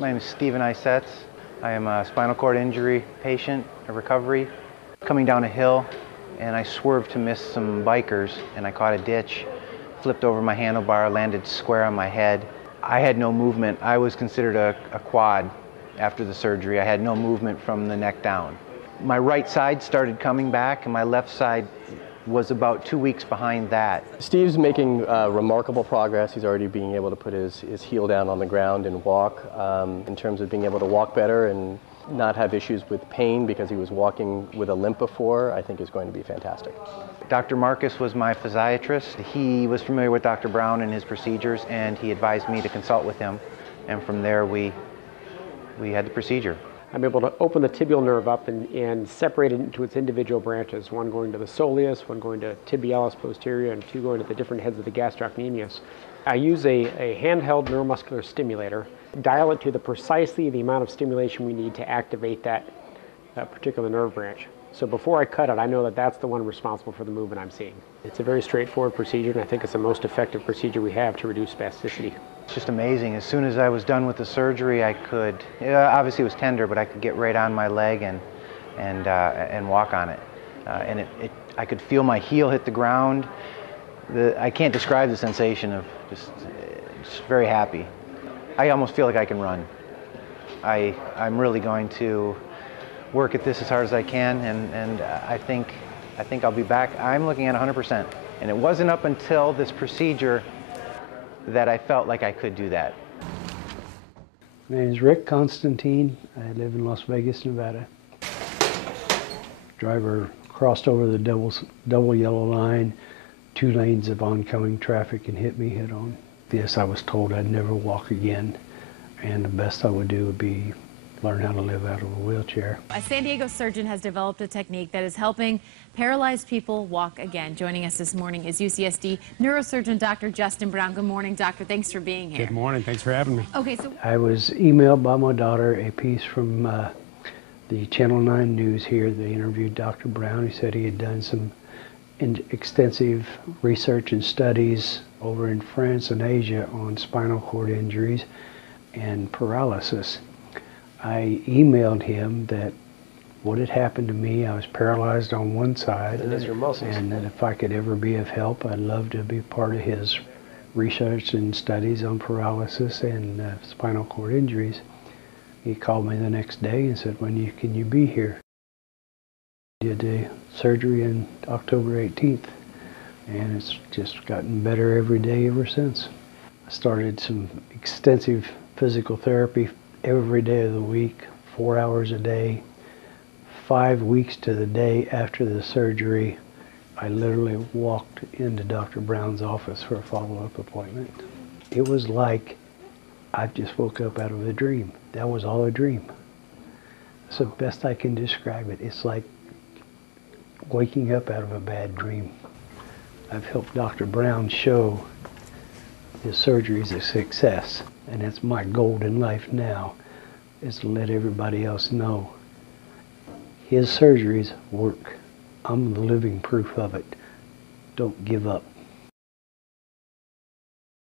My name is Stephen Isetz. I am a spinal cord injury patient in recovery. Coming down a hill, and I swerved to miss some bikers, and I caught a ditch, flipped over my handlebar, landed square on my head. I had no movement. I was considered a quad after the surgery. I had no movement from the neck down. My right side started coming back, and my left side was about 2 weeks behind that. Steve's making remarkable progress. He's already being able to put his heel down on the ground and walk. In terms of being able to walk better and not have issues with pain because he was walking with a limp before, I think is going to be fantastic. Dr. Marcus was my physiatrist. He was familiar with Dr. Brown and his procedures, and he advised me to consult with him. And from there, we had the procedure. I'm able to open the tibial nerve up and separate it into its individual branches, one going to the soleus, one going to tibialis posterior, and two going to the different heads of the gastrocnemius. I use a handheld neuromuscular stimulator, dial it to precisely the amount of stimulation we need to activate that particular nerve branch. So before I cut it, I know that that's the one responsible for the movement I'm seeing. It's a very straightforward procedure, and I think it's the most effective procedure we have to reduce spasticity. It's just amazing. As soon as I was done with the surgery, I could, obviously it was tender, but I could get right on my leg and walk on it. And I could feel my heel hit the ground. I can't describe the sensation of just very happy. I almost feel like I can run. I'm really going to work at this as hard as I can, and I think I'll be back. I'm looking at 100%. And it wasn't up until this procedure that I felt like I could do that. My name is Rick Constantine. I live in Las Vegas, Nevada. Driver crossed over the double yellow line, 2 lanes of oncoming traffic, and hit me head on. Yes, I was told I'd never walk again, and the best I would do would be learn how to live out of a wheelchair. A San Diego surgeon has developed a technique that is helping paralyzed people walk again. Joining us this morning is UCSD neurosurgeon Dr. Justin Brown. Good morning, doctor. Thanks for being here. Good morning. Thanks for having me. Okay, so I was emailed by my daughter a piece from the Channel 9 News here. They interviewed Dr. Brown. He said he had done some extensive research and studies over in France and Asia on spinal cord injuries and paralysis. I emailed him that what had happened to me, I was paralyzed on one side, And your muscles. and that if I could ever be of help, I'd love to be part of his research and studies on paralysis and spinal cord injuries. He called me the next day and said, when can you be here? Did the surgery on October 18th, and it's just gotten better every day ever since. I started some extensive physical therapy every day of the week, 4 hours a day. 5 weeks to the day after the surgery, I literally walked into Dr. Brown's office for a follow-up appointment. It was like I just woke up out of a dream. That was all a dream. That's the best I can describe it. It's like waking up out of a bad dream. I've helped Dr. Brown show his surgery is a success, and that's my goal in life now, is to let everybody else know his surgeries work. I'm the living proof of it. Don't give up.